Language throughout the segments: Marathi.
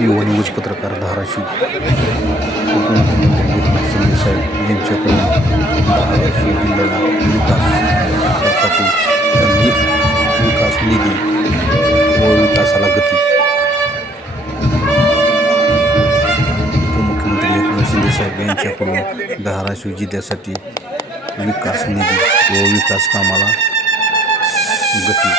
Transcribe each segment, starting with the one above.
युवा न्यूज पत्रकार धाराशिव उपमुख्यमंत्री एकनाथ शिंदे साहेब यांच्याकडून धाराशिव जिल्ह्याला विकासासाठी विकास निधी व विकासाला गती. उपमुख्यमंत्री एकनाथ शिंदे साहेब यांच्याकडून धाराशिव जिल्ह्यासाठी विकास निधी व विकास कामाला गती.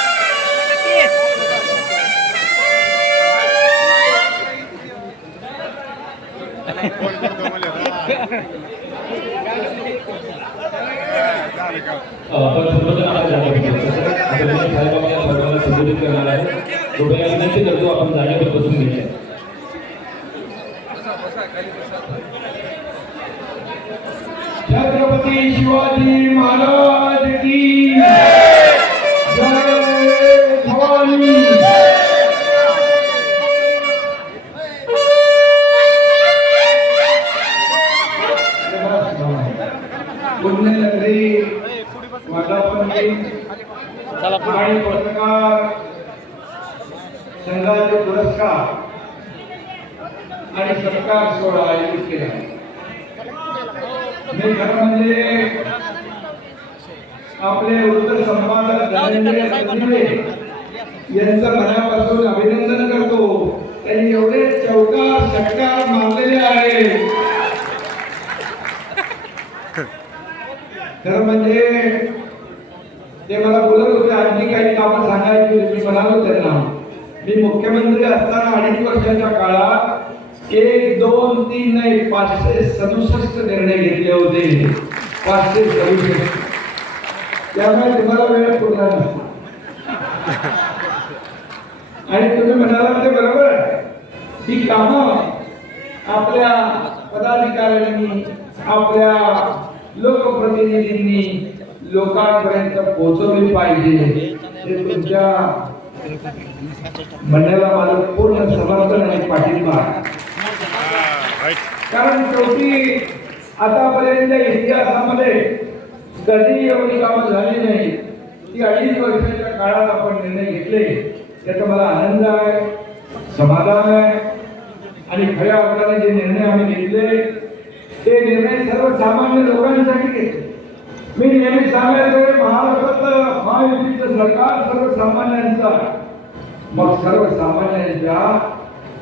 छत्रपती शिवाजी महाराज की जय भवानी. पुण्यनगरी वाटापल्ली आणि पत्रकार संघाचे पुरस्कार आणि सत्कार सोहळा आयोजित केला. मी खरं म्हणजे आपले वृत्तसंपादक धनंजय प्रतिभे यांचं मनापासून अभिनंदन करतो. त्यांनी एवढे चौकार षटकार मारलेले आहे. खरं म्हणजे ते मला बोलत होते आणखी काही कामं सांगायची. मी म्हणालो त्यांना मी मुख्यमंत्री असताना 2.5 वर्षाच्या काळात 1, 2, 3 नाही 567 निर्णय घेतले होते. 567. त्यामुळे तुम्हाला वेळ पुरला नसता. आणि तुम्ही म्हणाला ते बरोबर आहे. ही कामं आपल्या पदाधिकाऱ्यांनी आपल्या लोकप्रतिनिधींनी लोकांपर्यंत पोहोचवली पाहिजे. हे तुमच्या म्हणण्याला माझं पूर्ण समर्थन आणि पाठिंबा. कारण शेवटी आतापर्यंत इतिहासामध्ये कधी एवढी कामं झाली नाही. ती 2.5 वर्षाच्या काळात आपण निर्णय घेतले. त्याचा मला आनंद आहे, समाधान आहे. आणि खऱ्या अर्थाने जे निर्णय आम्ही घेतले ते निर्णय सर्वसामान्य लोकांसाठी घेतले. मी नेहमी सांगायचो महाराष्ट्रातलं महायुतीचं सरकार सर्वसामान्यांचं. मग सर्वसामान्यांच्या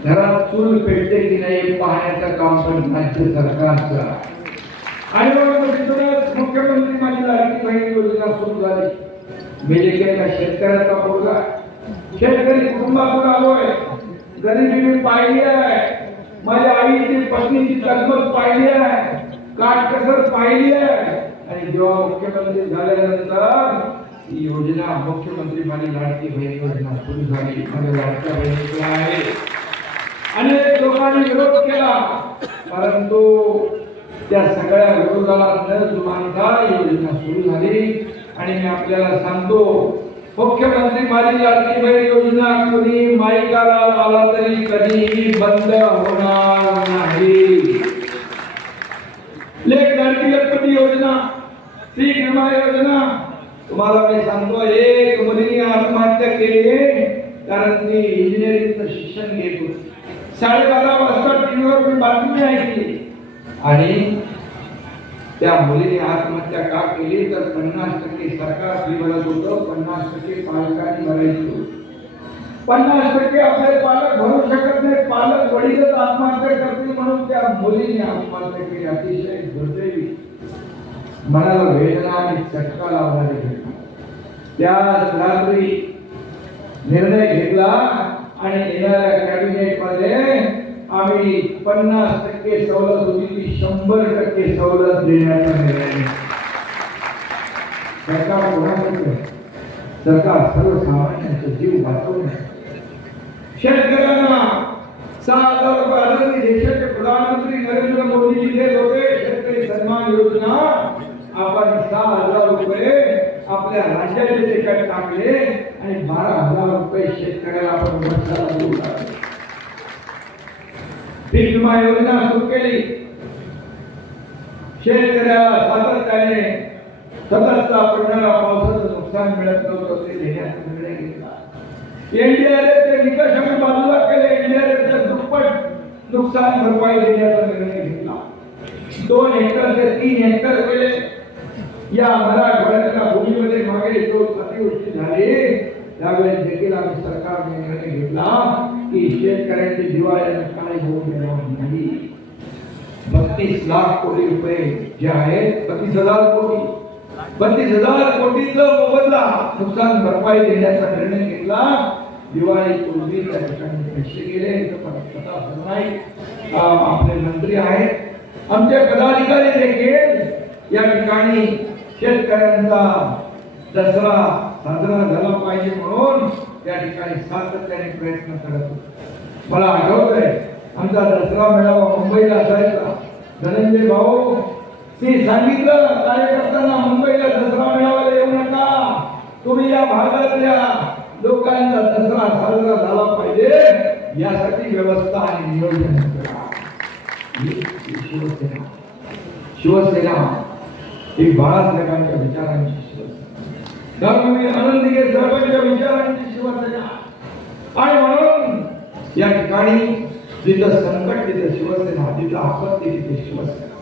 घरात चूल पेटते की नाही पाहण्याचं काम पण राज्य सरकारचं. आणि मग तिथूनच मुख्यमंत्री माझी लाडकी बहीण योजना सुरू झाली. मी देखील एका शेतकऱ्याचा मुलगा शेतकरी कुटुंबातून आलोय. गरिबी मी पाहिली आहे. माझ्या आईची पत्नीची जगमग पाहिली आहे, काटकसर पाहिली आहे. आणि जेव्हा मुख्यमंत्री झाल्यानंतर ही योजना मुख्यमंत्री माझी लाडकी बहीण योजना सुरू झाली. माझ्या लाडक्या बहिणीला आहे. अनेक लोकांनी विरोध केला परंतु त्या सगळ्या विरोधाला न जुमानता योजना सुरू झाली. आणि मी आपल्याला सांगतो मुख्यमंत्री माझी लाडकी बहीण योजना कोणी माईकाला आला तरी कधीही बंद होणार नाही. लेक लाडकी लखपती योजना, पीक विमा योजना तुम्हाला मी सांगतो. एक मुलीने आत्महत्या केली कारण ती इंजिनिअरिंगचं शिक्षण घेत होती. 12:30 वाजता टीव्हीवर मी बातमी ऐकली आणि त्या मुलीने आत्महत्या का केली तर 50% सरकार फी भरत होतं, 50% पालकांनी भरायची होती. 50% आपले पालक भरू शकत नाही. पालक वडीलच आत्महत्या करतील म्हणून त्या मुलीने आत्महत्या केली. अतिशय दुर्दैवी, मनाला वेदना आणि चटका लावणारी घटना. त्या रात्री निर्णय घेतला आणि येणाऱ्या कॅबिनेट मध्ये आम्ही 50% सवलत होती ती 100% सवलत देण्याचा निर्णय. सरकार कोणाकडे? सरकार सर्वसामान्यांचा जीव वाचवणे. शेतकऱ्यांना 6,000 रुपये आदरणीय देशाचे प्रधानमंत्री नरेंद्र मोदीजी देत होते. शेतकरी सन्मान योजना आपण 6,000 रुपये आपल्या राज्याचे देशात टाकले आणि 12,000 रुपये शेतकऱ्याला आपण वर्षाला देऊ लागले. पीक विमा योजना सुरू केली. शेतकऱ्याला सातत्याने सततचा पडणारा पावसाचं नुकसान मिळत नव्हतं ते देण्याचा निर्णय घेतला. एनडीआरएफचे निकष आम्ही बाजूला केले. एनडीआरएफच्या दुप्पट नुकसान भरपाई देण्याचा निर्णय घेतला. 2 हेक्टर ते 3 हेक्टर केले. या मराठवाड्याच्या भूमीमध्ये मागे जो अतिवृष्टी झाली त्यावेळेस देखील आम्ही सरकारने निर्णय घेतला की शेतकऱ्यांची दिवाळीला काय होऊ देणार नाही. 32 लाख कोटी रुपये जे आहेत 32,000 कोटीचा मोबदला नुकसान भरपाई देण्याचा निर्णय घेतला. दिवाळी पूर्वी त्या ठिकाणी पैसे गेले. आपले मंत्री आहेत, आमचे पदाधिकारी देखील या ठिकाणी शेतकऱ्यांचा दसरा साजरा झाला पाहिजे म्हणून या ठिकाणी सातत्याने प्रयत्न करत होते. मला आठवतंय आमचा दसरा मेळावा मुंबईला असायचा. धनंजय भाऊ मी सांगितलं कार्यकर्त्यांना मुंबईला दसरा मेळाव्याला येऊ नका, तुम्ही या भागातल्या लोकांचा दसरा साजरा झाला पाहिजे यासाठी व्यवस्था आणि नियोजन करा. शिवसेना ही बाळासाहेबांच्या विचारांची शिवसेना, धर्मवीर आनंदीगे साहेबांच्या विचारांची शिवसेना. आणि म्हणून या ठिकाणी जिथं संकट तिथे शिवसेना, जिथं आपत्ती तिथे शिवसेना.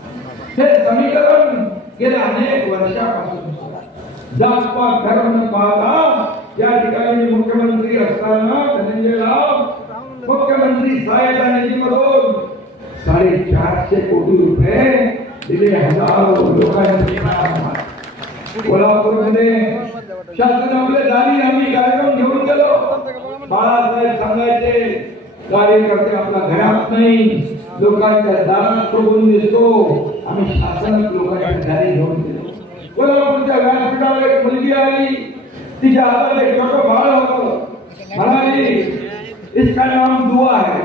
हे समीकरण गेल्या अनेक वर्षापासून जातपात धर्म न पाहता या ठिकाणी मुख्यमंत्री असताना धनंजयराव मुख्यमंत्री सहायता निधीमधून 450 कोटी रुपये दिले. हजारो लोकांना कोल्हापूरमध्ये शासन आपले दारी आम्ही कार्यक्रम घेऊन गेलो. बाळासाहेब सांगायचे कार्यकर्ते आपल्या घरात नाही लोकांच्या दारात शोभून दिसतो. आम्ही शासन लोकांच्या दारी घेऊन गेलो. कोल्हापूरच्या व्यासपीठावर एक मुलगी आली, तिच्या हातात एक छोटं बाळ होतं. म्हणाली इसका नाम दुआ है.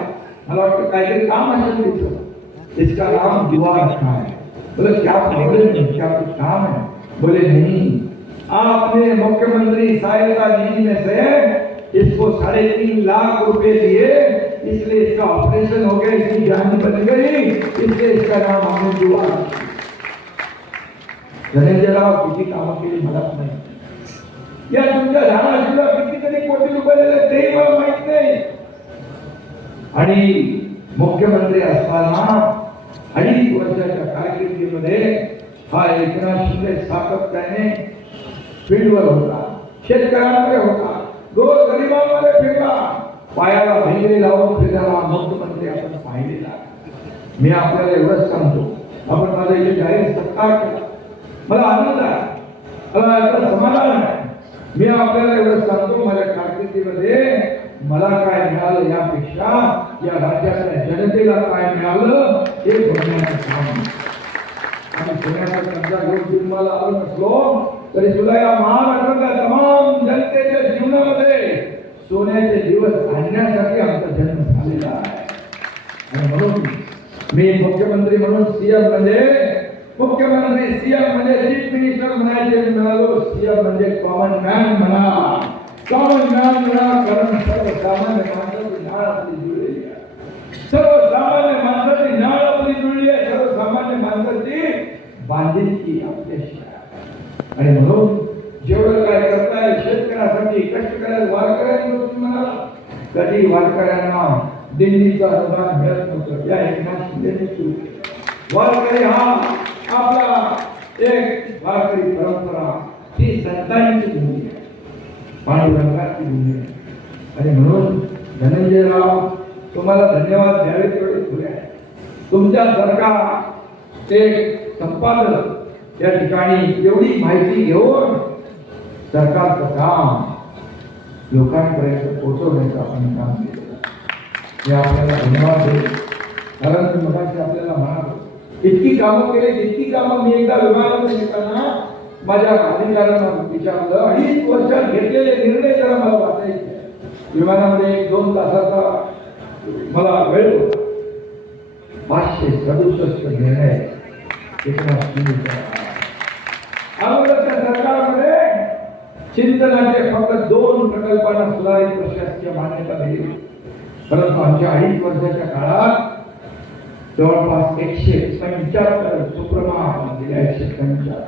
मला वाटतं काहीतरी काम असेल तिचं. इसका नाम दुआ रखा है. बोले क्या प्रॉब्लम है, क्या कुछ काम है? बोले नहीं, आपने मुख्यमंत्री सहायता निधि में से इसको 3.5 लाख रुपए दिए, इसलिए इसका ऑपरेशन हो गया, इसकी जान बच गई, इसलिए इसका नाम हमने दुआ रखा. धनंजयराव किती कामं केली मला नाही. या तुमच्या धाराशिवला कितीतरी कोटी रुपये दिले तेही मला माहित नाही. आणि मुख्यमंत्री असताना 2.5 वर्षाच्या कारकिर्दीमध्ये हा एकनाथ शिंदे सातत्याने फील्डवर होता, शेतकऱ्यांमध्ये होता, गोरगरिबांमध्ये फिरला, पायाला भिंगरी लावून फिरणारा मुख्यमंत्री आपण पाहिलेला. मी आपल्याला एवढंच सांगतो, आपण माझा इथे जाहीर सत्कार केला, मला आनंद आहे, मला याचा समाधान आहे. मी आपल्याला एवढं सांगतो, माझ्या कारकिर्दीमध्ये मला काय मिळालं यापेक्षा या राज्यातल्या जनतेला काय मिळालं हे बघण्याचं काम. आणि सोन्याचा कब्जा घेऊन तुम्हाला आलो नसलो तरी सुद्धा या महाराष्ट्रातल्या तमाम जनतेच्या जीवनामध्ये सोन्याचे दिवस आणण्यासाठी आमचा जन्म झालेला आहे. आणि म्हणून मी मुख्यमंत्री म्हणून सीएम म्हणजे चीफ मिनिस्टर म्हणायचे म्हणालो, सीएम म्हणजे कॉमन मॅन म्हणा. कॉमन मॅन म्हणा, कारण सर्वसामान्य माणसाची नाळ आपली जुळलेली आहे. सर्वसामान्य माणसाची नाळ आपली जुळली आहे. सर्वसामान्य माणसाची बांधिलकी आपल्याशी आहे. आणि म्हणून जेवढं काय करताय शेतकऱ्यासाठी कष्ट करायला वारकऱ्यांनी म्हणाला, कधी वारकऱ्यांना दिल्लीचा अनुदान मिळत नव्हतं. या एकनाथ शिंदेने सुरू केलं. वारकरी हा आपला एक वारकरी परंपरा, ती संतांची भूमी आहे, पांडुरंगाची भूमी आहे. आणि म्हणून धनंजयराव तुम्हाला धन्यवाद द्यावे तेवढे थोडे आहे. तुमच्यासारखा एक संपादक या ठिकाणी एवढी माहिती घेऊन सरकारचं काम लोकांपर्यंत पोहोचवण्याचं आपण काम केलं. हे आपल्याला धन्यवाद देईल. कारण मी मगाशी आपल्याला म्हणालो इतकी कामं केली, जितकी कामं मी एकदा विमानामध्ये येताना माझ्या अधिकाऱ्यांना विचारलं, 2.5 वर्षात घेतलेले निर्णय जरा मला वाचायचे. विमानामध्ये 1-2 तासाचा मला वेळ होता. 567 निर्णय एकनाथ शिंदेच्या सरकारमध्ये चिंतनाचे फक्त 2 प्रकल्पांना सुधारित प्रशासकीय मान्यता दिली. परंतु आमच्या 2.5 वर्षाच्या काळात जवळपास 175 सुप्रमा दिल्या, 175.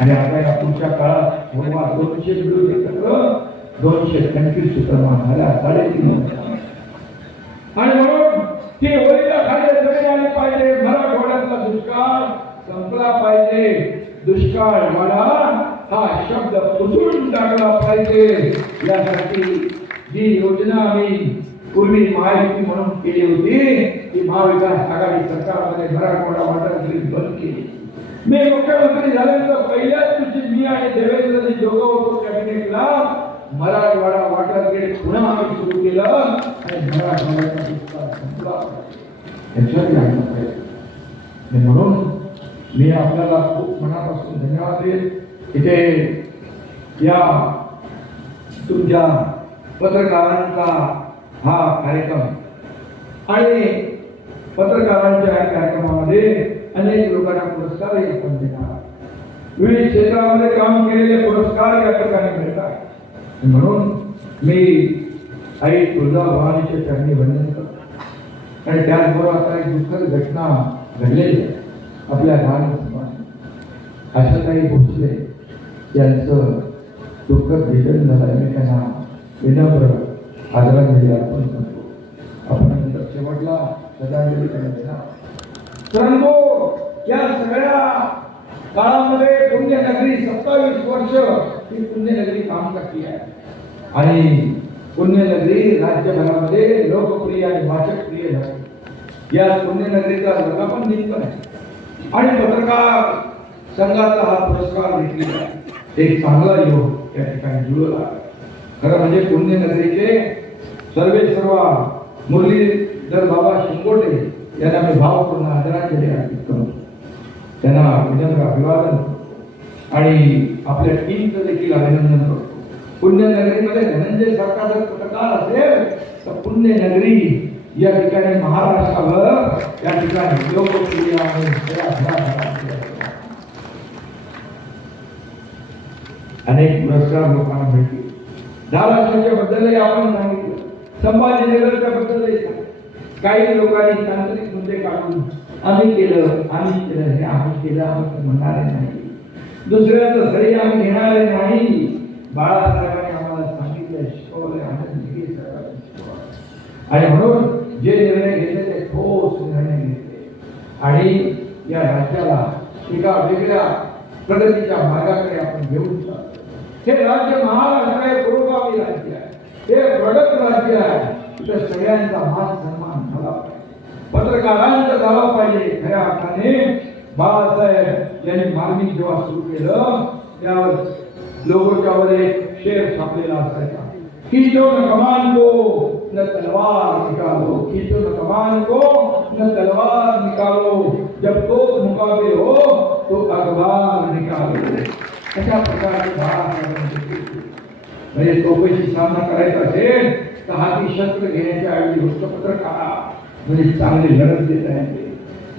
आणि आता या पुढच्या काळात 200 मिळून एकत्र 225 सुप्रमा झाल्या, 3.5 वर्ष. आणि म्हणून ती संपला पाहिजे, दुष्काळ वाडा हा शब्द पुसून टाकला पाहिजे, यासाठी जी योजना आम्ही पूर्वी महायुती म्हणून केली होती ती महाविकास आघाडी सरकारमध्ये मराठवाडा वाटप बंद केली. मी मुख्यमंत्री झाल्यानंतर पहिल्याच दिवशी मी आणि देवेंद्रजी दोघं होतो कॅबिनेटला, मराठवाडा वाटर ग्रीड पुन्हा आम्ही सुरू केलं आणि मराठवाड्याचा दुष्काळ संपला. म्हणून मी आपल्याला खूप मनापासून धन्यवाद देईल. इथे या तुमच्या पत्रकारांचा हा कार्यक्रम आणि पत्रकारांच्या या कार्यक्रमामध्ये अनेक लोकांना पुरस्कारही आपण देणार. विविध क्षेत्रामध्ये काम केलेले पुरस्कार या ठिकाणी मिळतात. म्हणून मी आई तुळजाभवानीच्या चरणी वंदन करतो. आणि त्याचबरोबर आता एक दुःखद घटना घडलेली आहे आपल्या लहान समाजात. आशाताई भोसले यांचं दुःखद निधन झालं. मी त्यांना विनम्र आदरांजली अर्पण करतो. आपण नंतर शेवटला श्रद्धांजली त्यांना देणार. परंतु या सगळ्या काळामध्ये पुण्यनगरी 27 वर्ष ही पुण्यनगरी काम करते आहे आणि पुण्यनगरी राज्यभरामध्ये लोकप्रिय आणि वाचकप्रिय झाली. या पुण्यनगरीचा वर्धापन दिन पण आहे आणि पत्रकार संघाचा हा पुरस्कार भेटलेला आहे. एक चांगला योग या ठिकाणी जुळला. खरं म्हणजे पुण्यनगरीचे सर्व मुरलीधर बाबा शिंगोटे यांना मी भावपूर्ण आदरांजली अर्पित करतो. त्यांना विनम्र अभिवादन आणि आपल्या टीमचं देखील अभिनंदन करतो. पुण्यनगरीमध्ये धनंजय सारखा जर पत्रकार असेल तर पुण्यनगरी या ठिकाणी महाराष्ट्रावर या ठिकाणी लोकप्रिय अनेक पुरस्कार लोकांना मिळतील. धाराशिवच्या बद्दलही आपण सांगितलं, संभाजीनगरच्या बद्दलही काही लोकांनी तांत्रिक मुद्दे काढून आम्ही केलं हे आम्ही केलं आम्ही म्हणणारे नाही, दुसऱ्याचं सरी आम्ही घेणारे नाही. बाळासाहेबांनी आम्हाला सांगितलं, शिकवलंय, आनंद शिकवलं आणि म्हणून जे निर्णय घेतले ते ठोस निर्णय घेतले आणि या राज्याला एका वेगळ्या प्रगतीच्या मार्गाकडे आपण घेऊन जातो. हे राज्य महाराष्ट्र आहे, पुरोगामी राज्य आहे, हे प्रगत राज्य आहे. तर सगळ्यांचा मान सन्मान झाला पाहिजे, पत्रकारांचा झाला पाहिजे. खऱ्या अर्थाने बाळासाहेब यांनी मार्मिक जेव्हा सुरू केलं त्यावर लोगोच्यावर एक शेर छापलेला असायचा, खींचो न कमान को न तलवार निकालो, खींचो न कमान को न तलवार निकालो, जब तो मुकाबले हो तो अखबार निकालो. अशा प्रकारचे म्हणजे तोफेशी सामना करायचा असेल तर हाती शस्त्र घेण्याच्या ऐवजी वृत्तपत्र काढा, म्हणजे चांगली लढत देत आहे.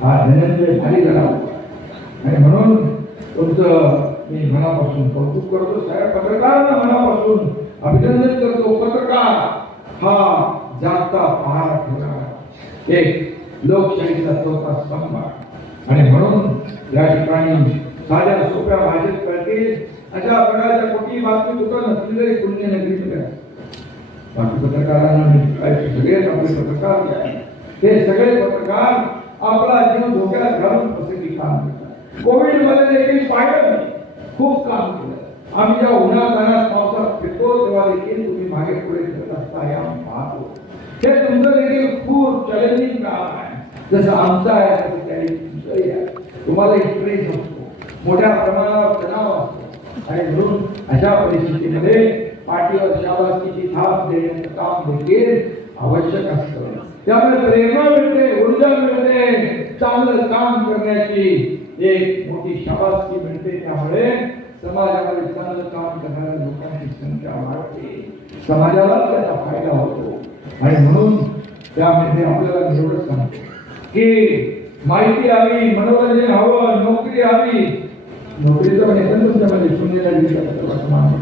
हा धनंजय भारी झाला आणि म्हणून तुमचं मी मनापासून कौतुक करतो. सगळ्या पत्रकारांना मनापासून अभिनंदन करतो. पत्रकार हा जागता पहारा ठेवणारा एक लोकशाहीचा चौथा स्तंभ आहे आणि म्हणून या ठिकाणी साध्या सोप्या भाषेत कळतील अशा प्रकारच्या कुठली बातमी कुठं नसली तरी पुण्यनगरी मिळेल. बाकी पत्रकारांना मी काय सगळेच आपले पत्रकार आहे, हे सगळे पत्रकार आपला जीव धोक्यात घालून प्रसिद्धी काम करतात. कोविड मध्ये देखील पाहिलं नाही, खूप काम केलं. आम्ही जेव्हा उन्हाळ्यात पावसात फिरतो तेव्हा देखील तुम्ही मागे पुढे करत असता हे आम्ही पाहतो. हे तुमचं देखील खूप चॅलेंजिंग काम आहे, जसं आमचं आहे तसं तुमचंही आहे. तुम्हाला स्ट्रेस असतो, मोठ्या प्रमाणावर तणाव असतो आणि म्हणून अशा परिस्थितीमध्ये पाठीवर शाबासकीची थाप देण्याचं काम देखील आवश्यक असतं. त्यामुळे प्रेरणा मिळते, ऊर्जा मिळते, चांगलं काम करण्याची एक मोठी शाबासकी मिळते. त्यामुळे समाजामध्ये चांगलं काम करणाऱ्या लोकांची संख्या वाढते, समाजाला त्याचा फायदा होतो आणि म्हणून त्यामध्ये आपल्याला एवढंच सांगतो की माहिती हवी, मनोरंजन हवं, नोकरी हवी. नोकरीचं म्हणजे तुमच्यामध्ये पुण्यनगरीचा वर्तमान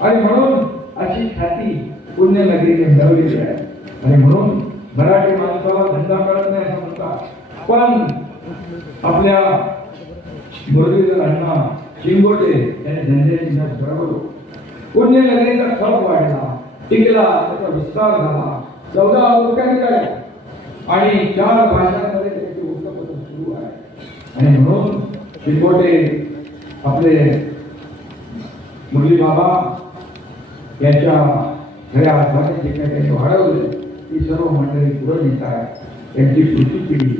आणि म्हणून अशी ख्याती पुण्यनगरीने मिळवलेली आहे आणि म्हणून मराठी माणसाला धंदा कळत नाही असं म्हणतात, पण आपल्या मुरलीधर अण्णा शिंगोटे यांनी धंद्याची बरोबर पुण्यनगरीचा खप वाढला, टिकला, त्याचा विस्तार झाला. 14 लोकांनी आणि 4 भाषांमध्ये त्याची वृत्तपत्र सुरू आहे. आणि म्हणून शिकवटे आपले मुरली बाबा यांच्या खऱ्या अर्थाने जे काही त्यांनी वाढवलं ती सर्व मंडळी पुढे नेत आहे. त्यांची पुढची पिढी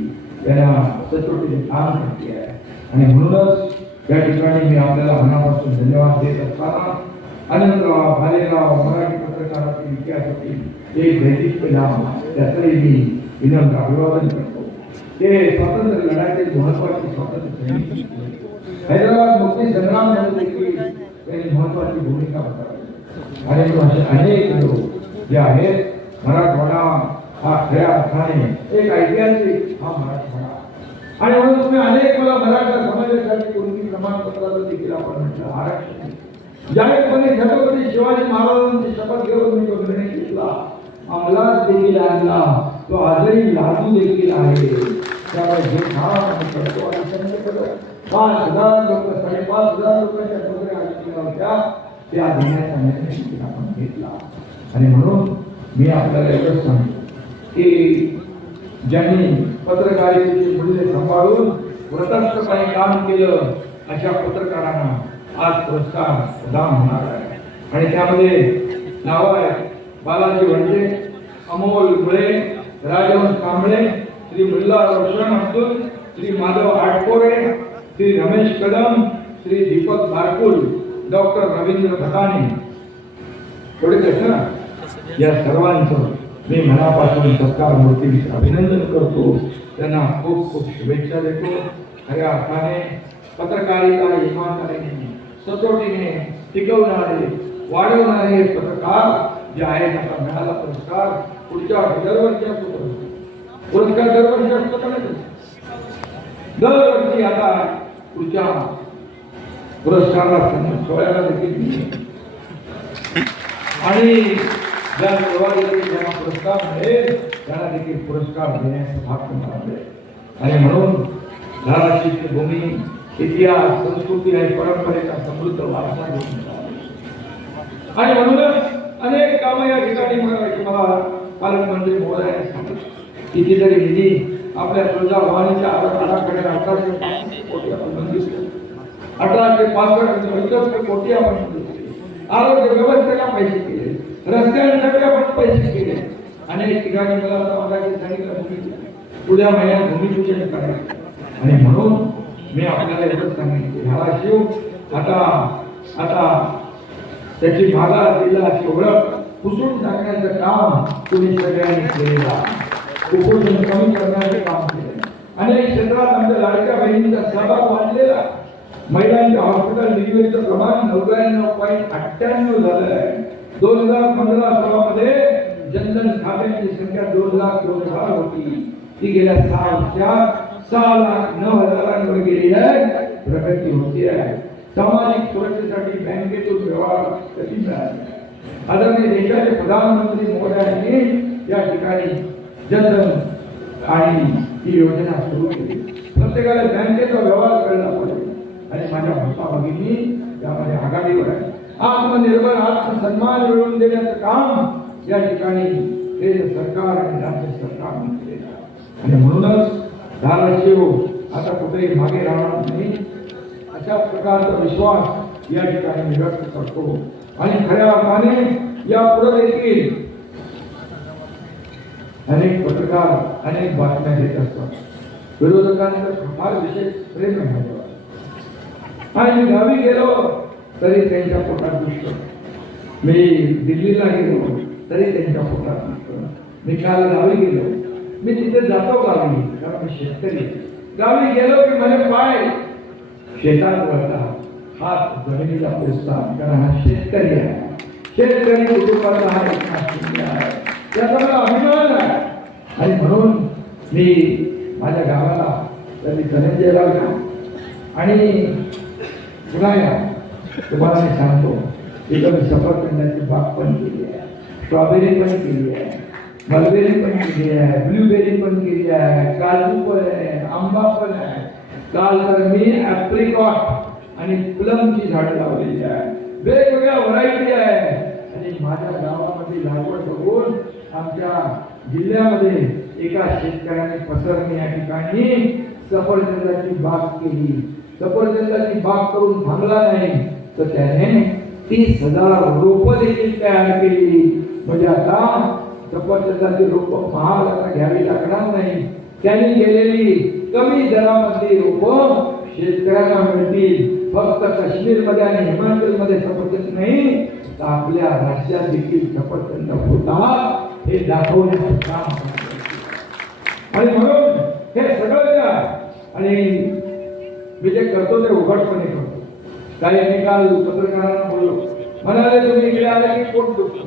यांना सचोटीने काम करते आहे. आणि म्हणूनच या ठिकाणी मी आपल्याला मनापासून धन्यवाद देत असताना आनंदराव भालेराव मराठी पत्रकारातील इतिहासातील एक वैशिष्ट्य नाव त्याचंही मी विनम्र अभिवादन करतो. ते स्वातंत्र्य लढ्यातील महत्वाची स्वातंत्र्य सैनिक होते. हैदराबाद मुक्ती संग्रामामध्ये देखील त्यांनी महत्वाची भूमिका बजावली. आणि असे अनेक लोक जे आहेत मराठवाडा हा खऱ्या अर्थाने एक ऐतिहासिक हा मराठवाडा. आणि म्हणून तुम्ही अनेक मला मराठा समाजासाठी कोणती प्रमाणपत्राचं देखील आपण म्हटलं आरक्षण जाहीरपणे छत्रपती शिवाजी महाराजांची शपथ घेऊन मी तो निर्णय घेतला, अंमलात देखील आणला, तो आजही लागू देखील आहे. त्यामुळे जे काम करतो आणि त्यांच्याकडे 5,000 लोक 5,500 लोकांच्या नोकऱ्या आलेल्या होत्या त्या देण्याचा निर्णय आपण घेतला. आणि म्हणून मी आपल्याला एवढंच सांगतो की ज्यांनी पत्रकारितेची मूल्य सांभाळून व्रतस्थपणे काम केलं अशा पत्रकारांना आज पुरस्कार प्रदान होणार आहे. आणि त्यामध्ये नाव आहे बालाजी वंडे, अमोल मुळे, राजवंश कांबळे, श्री मुल्ला रोशन अब्दुल, श्री माधव आटकोरे, श्री रमेश कदम, श्री दीपक बारकुल, डॉक्टर रवींद्र भटाणे. थोडेच ना या सर्वांचं मी मनापासून सत्कार मूर्ती अभिनंदन करतो. त्यांना खूप खूप शुभेच्छा देतो. खऱ्या अर्थाने पत्रकारिता इमानदारीने सचोटीने टिकवणारे वाढवणारे पत्रकार जे आहेत आता मिळाला पुरस्कार पुढच्या दरवर्षी असतो. पुरस्कार दरवर्षी असतो का नाही? दरवर्षी आता पुढच्या पुरस्काराला सोहळ्याला देखील आणि ज्या ज्यांना पुरस्कार मिळेल त्यांना देखील पुरस्कार देण्याचं भाग तुम्हाला मिळेल. आणि म्हणून धाराशिवची भूमी इतिहास संस्कृती आणि परंपरेचा समृद्ध वारसा आणि म्हणूनच अनेक कामं या ठिकाणी मला पालकमंत्री महोदयांनी सांगितलं. कितीतरी निधी आपल्या तुळजाभवानीच्या आराखड्यात 1865 कोटी आपण मंजूर केले. 1865 कोटी आपण मंजूर केले. आरोग्य व्यवस्थेला पैसे केले, रस्त्यांसाठी आपण पैसे केले. अनेक ठिकाणी मला आता सांगितलं पुढल्या महिन्यात भूमिपूजन करायचं. आणि म्हणून मी आपल्याला एवढंच सांगितलं धाराशिव आता त्याची मागास जिल्हा अशी ओळख पुसून टाकण्याचं काम तुम्ही सगळ्यांनी केलेलं आहे. कुपोषण कमी करण्याचं काम केलं. अनेक क्षेत्रात आमच्या लाडक्या बहिणींचा सहभाग वाढलेला. महिलांच्या हॉस्पिटल डिलिव्हरीचं प्रमाण 99.98 झालं आहे. 2015-16 जनधन खात्यांची संख्या 2,02,000 होती. ती गेल्या 6 वर्षात 6,09,000 गेली आहे. प्रगती होती आहे. सामाजिक सुरक्षेसाठी बँकेतून व्यवहार कधी मिळाले. आदरणीय देशाचे प्रधानमंत्री महोदयांनी या ठिकाणी जनधन आणि ही योजना सुरू केली. प्रत्येकाला बँकेचा व्यवहार कळला पाहिजे. आणि माझ्या भाषा भगिनी त्यामध्ये आघाडीवर आहे. आत्मनिर्भर आत्मसन्मान मिळवून देण्याचं काम या ठिकाणी केंद्र सरकार आणि राज्य सरकारने केलेलं आहे. आणि म्हणूनच धाराशिव आता कुठेही मागे राहणार नाही अशा प्रकारचा विश्वास या ठिकाणी मी व्यक्त करतो. आणि खऱ्या अर्थाने या पुढे देखील अनेक पत्रकार अनेक बातम्या देत असतात. विरोधकांचं फार विशेष प्रेम आहे. आणि मी गावी गेलो तरी त्यांच्या पोटात दुष्ट. मी दिल्लीला गेलो तरी त्यांच्या पोटात दुष्ट. मी काल गावी गेलो. मी तिथे जातो गावी कारण मी शेतकरी. गावी गेलो की माझे पाय शेतात वळतात, हात जमिनीला पोचतात कारण हा शेतकरी आहे. शेतकरी कुटुंबाचा हा एक आहे. त्याचा मला अभिमान आहे. आणि म्हणून मी माझ्या गावाला कधी धनंजय लावला आणि पुन्हा तुम्हाला मी सांगतो इथं मी सफरचंदाची बाग पण केली आहे, स्ट्रॉबेरी पण केली आहे, मलबेरी पण केली आहे, ब्लूबेरी पण केली आहे, काजू पण आहे, आंबा पण आहे. काल तर मी ॲप्रिकॉट आणि प्लमची झाडं लावलेली आहे. वेगवेगळ्या व्हरायटी आहे. आणि माझ्या गावामध्ये लागवड बघून आमच्या जिल्ह्यामध्ये एका शेतकऱ्याने पसरणे या ठिकाणी सफरचंदाची बाग केली. सफरचंदाची बाग करून थांबला नाही तर त्याने 30,000 रोपं देखील तयार केली. म्हणजे आता सफरचंदाची रोपं महाग आता घ्यावी लागणार नाही. त्यांनी केलेली कमी दरामध्ये रोपं शेतकऱ्यांना मिळतील. फक्त काश्मीरमध्ये आणि हिमाचलमध्ये सफरचंद नाही तर आपल्या राज्यात देखील सफरचंद होतात हे दाखवण्याचं काम. आणि म्हणून हे सगळं आणि मी जे करतो ते उघडपणे करतो. काही मी काल पत्रकारांना बोललो, म्हणाले तुम्ही इकडे आले की पोट दुखतो.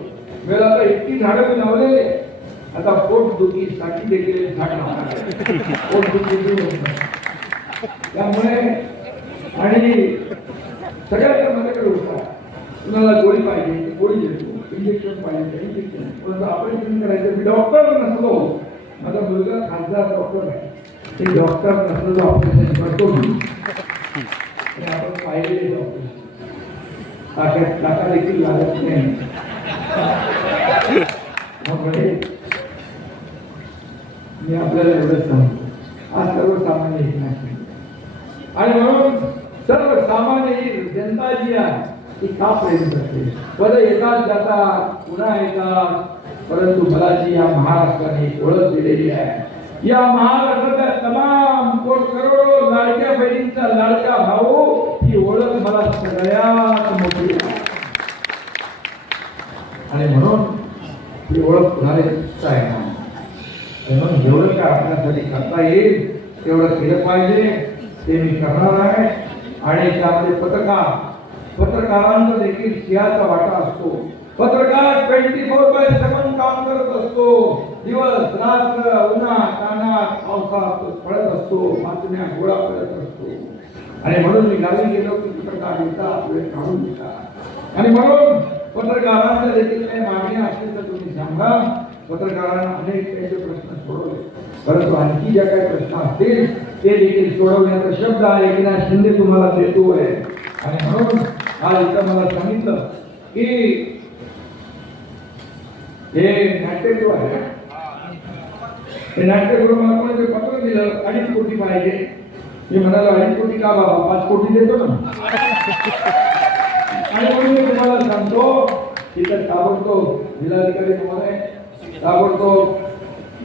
वेळा आता इतकी झाडं मी लावलेले, आता पोट दुखीसाठी देखील झाड लावणार. पोट दुखी त्यामुळे आणि सगळ्यात माझ्याकडे होता. कुणाला गोळी पाहिजे गोळी देतो, इंजेक्शन पाहिजे इंजेक्शन, कोणाचं ऑपरेशन करायचं. मी डॉक्टर नसलो, माझा मुलगा खासदार डॉक्टर आहे, ते डॉक्टर नसलेलं ऑपरेशन करतो मी. आपण पाहिलेले ऑपरेशन टाका देखील लागत नाही. मी आपल्याला एवढंच सांगतो, आज सर्वसामान्य नाही. आणि म्हणून सर्वसामान्य ही जनता जी आहे ती का प्रेम करते. पद येतात जातात पुन्हा येतात, परंतु मला जी या महाराष्ट्राने ओळख दिलेली आहे, या महाराष्ट्राच्या तमाम करोडो लाडक्या बहिणींचा लाडका भाऊ, ही ओळख मला सगळ्यात मोठी आहे. आणि म्हणून ही ओळख कुणाला आहे. म्हणून जेवढं काय आपल्यासाठी करता येईल तेवढं केलं पाहिजे, ते मी करणार आहे. आणि त्यामध्ये पत्रकारांचा देखील सिंहाचा वाटा असतो. पत्रकार 24/7 काम करत असतो. दिवस रात्र उन्हा तानात पावसात पडत असतो, बातम्या गोळा करत असतो. आणि म्हणून मी गावी गेलो की पत्रकार येतात, वेळ काढून येतात. आणि म्हणून पत्रकारांच्या देखील काही मागण्या असतील तर तुम्ही सांगा. पत्रकारांना अनेक त्यांचे प्रश्न सोडवले, परंतु आणखी ज्या काही प्रश्न असतील ते देखील सोडवण्याचा शब्द आहे एकनाथ शिंदे तुम्हाला देतोय. आणि म्हणून आज इथं मला सांगितलं की हे नाट्यगृह आहे, हे नाट्यगृह मला कोणी पत्र दिलं 2.5 कोटी पाहिजे. मी म्हणालो 2.5 कोटी का बाबा, 5 कोटी देतो ना. आणि म्हणून मी तुम्हाला सांगतो तिथं ताबडतोब जिल्हाधिकारी महोदय ताबडतोब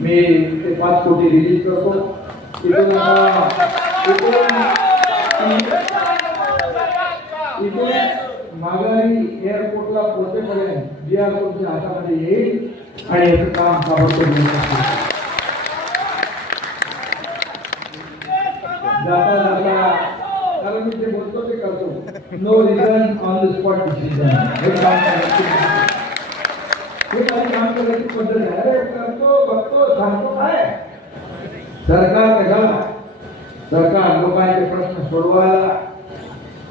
मी ते 5 कोटी रिलीज करतो. इथून माघारी एअरपोर्टला पोहोचेपर्यंत जी आर तुमच्या हातामध्ये येईल आणि याचं काम ताबडतोब जाता जाता, कारण मी जे बोलतो ते करतो. No reason on the spot decision. हे काम करायची पद्धत आहे. करतो बघतो सांगतो काय सरकार कशाला. सरकार लोकांचे प्रश्न सोडवायला,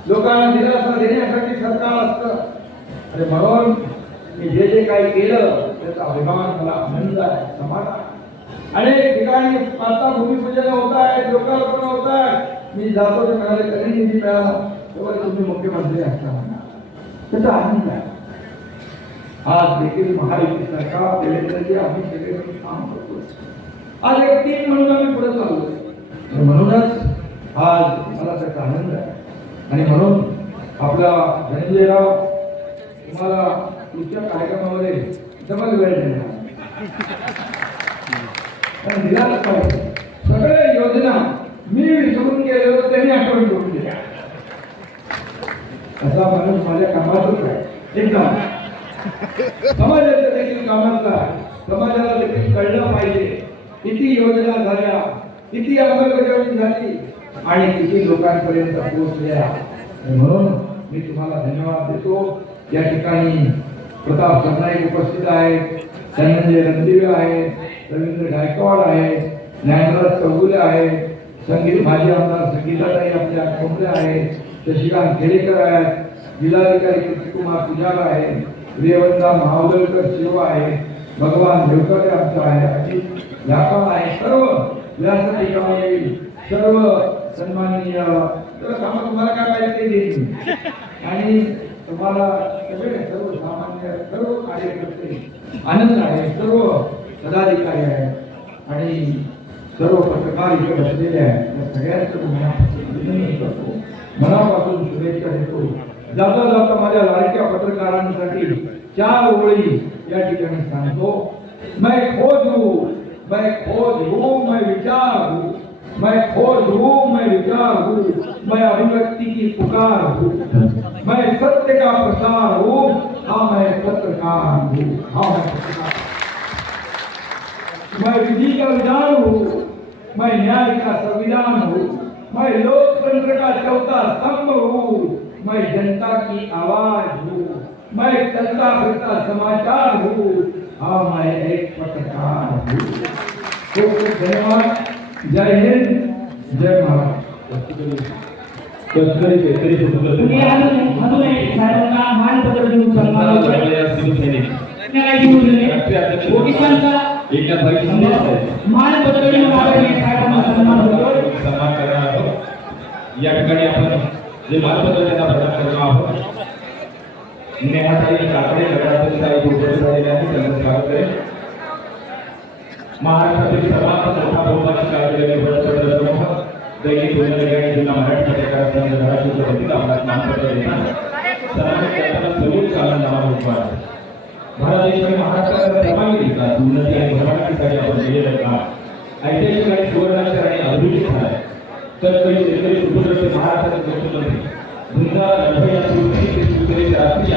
लोकांना दिलासा देण्यासाठी सरकार असतं. आणि म्हणून मी जे जे काही केलं त्याचा अभिमान मला आनंद आहे, समाधान. अनेक ठिकाणी आता भूमिपूजन होत आहे, लोकार्पण होत आहे. मी जातो ते म्हणाले कधी निधी मिळाला तेव्हा तुम्ही मुख्यमंत्री असता म्हणा, त्याचा आनंद आहे. आज देखील महायुती सरकार देवेंद्रजी आम्ही सगळे काम करतो. आज एक टीम म्हणून आम्ही पुढे चाललोय. म्हणूनच आज मला त्याचा आनंद आहे. आणि म्हणून आपला धनंजयराव तुम्हाला तुमच्या कार्यक्रमामध्ये डबल वेळ देणार. दिलाच पाहिजे. सगळे योजना मी विसरून गेलो त्यांनी आठवण करून दिल्या. असा माणूस माझ्या कामातच आहे. एकदम समाजाच्या देखील कामाचा, समाजाला देखील कळलं पाहिजे किती योजना झाल्या, किती अंमलबजावणी झाली आणि किती लोकांपर्यंत पोहोचल्या. म्हणून मी तुम्हाला धन्यवाद देतो. या ठिकाणी प्रताप सरनाईक उपस्थित आहेत, धनंजय रणदिवे आहेत, रवींद्र गायकवाड आहेत, ज्ञानराज चौगुले आहेत, संगीत माजी आमदार संगीताताई आपल्या कोंबड्या आहेत, शशिकांत खेडेकर आहेत, जिल्हाधिकारी कृष्णकुमार पुजारा आहेत, प्रियवंता महावलकर शिव आहे, भगवान देवकर आमचा आहे, अजित व्यापार आहे. सर्व व्यासपीठावरील सर्व सन्माननीय कामं तुम्हाला काय पाहिजे ते देईल. आणि तुम्हाला सगळे सर्व सामान्य सर्व कार्यकर्ते आनंद आहे, सर्व पदाधिकारी आहेत. आणि सर्व पत्रकार इथे बसलेले आहेत त्या सगळ्यांचं मनापासून शुभेच्छा देतो. जाता जाता माझ्या लाडक्या पत्रकारांसाठी 4 ओळी या ठिकाणी सांगतो. मैं खोज हूँ, मैं खोज हूँ, मैं विचार हूँ, मैं खोज हूँ, मैं विचार हूँ, मैं अभिव्यक्ति की पुकार हूँ, मैं सत्य का प्रसार हूँ, हाँ मैं पत्रकार हूँ, हाँ मैं पत्रकार, मैं विधि का विधान हूँ, मैं न्याय का संविधान हूँ, मैं लोकतंत्र का चौथा स्तंभ हूँ, मैं जनता की आवाज हूँ, मैं चलता फिरता समाचार हूँ, हाँ मैं एक पत्रकार हूँ. खूप खूप धन्यवाद. जय हिंद, जय महाराष्ट्र. तस्करी शेतकरी तुम्ही अजून एक साहेबांना मानपत्र देऊन सन्मान मानपत्र देऊन साहेबांना सन्मान होतो. सन्मान करणार आहोत. या ठिकाणी आपण जे मानपत्र त्यांना प्रदान करणार आहोत. नेहाताई काकडे गटाध्यक्षा इथे उपस्थित झालेले आहेत. त्यांचं स्वागत आहे. महाराष्ट्रातील सर्वात मोठा बहुमताची कार्यक्रम वृत्तपत्र प्रमुख दैनिक गुन्हेगारी जिल्हा मराठी पत्रकार संघ धाराशिवच्या वतीनं आपल्याला मानपत्र देतात. सर्वांनी त्याला सगळं चालना नावा होतो. भारत देश आणि महाराष्ट्राचा सर्वांगीण विकास उन्नती आणि भरभराटीसाठी आपण केलेलं काम ऐतिहासिक आणि सुवर्णाक्षर आणि अभिवृद्धी झाला. तर काही शेतकरी सुपुत्र महाराष्ट्राचे मुख्यमंत्री धुंदा लढवया सुरक्षित शेतकरीच्या राष्ट्रीय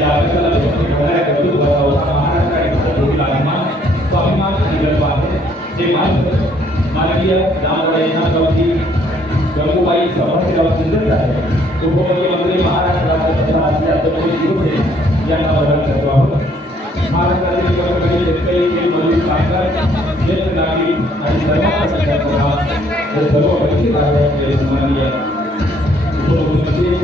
या अभ्यासाला लोकांनी होणाऱ्या कर्तृत्वाचा महाराष्ट्र आणि भारत होईल अभिमान स्वाभिमान आणि गर्व आहे. हे मानपत्र माननीय नामवडेंना गावची गंगूबाई सभासराव सिंधत आहे. उपमुख्यमंत्री महाराष्ट्राचे अध्यक्ष शिवसेना यांना प्रदान करतो आहोत. महाराष्ट्रातील कर्मचारी शेतकरी मजूर कामगार ज्येष्ठ नागरिक आणि सर्व परिचित आहे. माननीय उपमुख्यमंत्री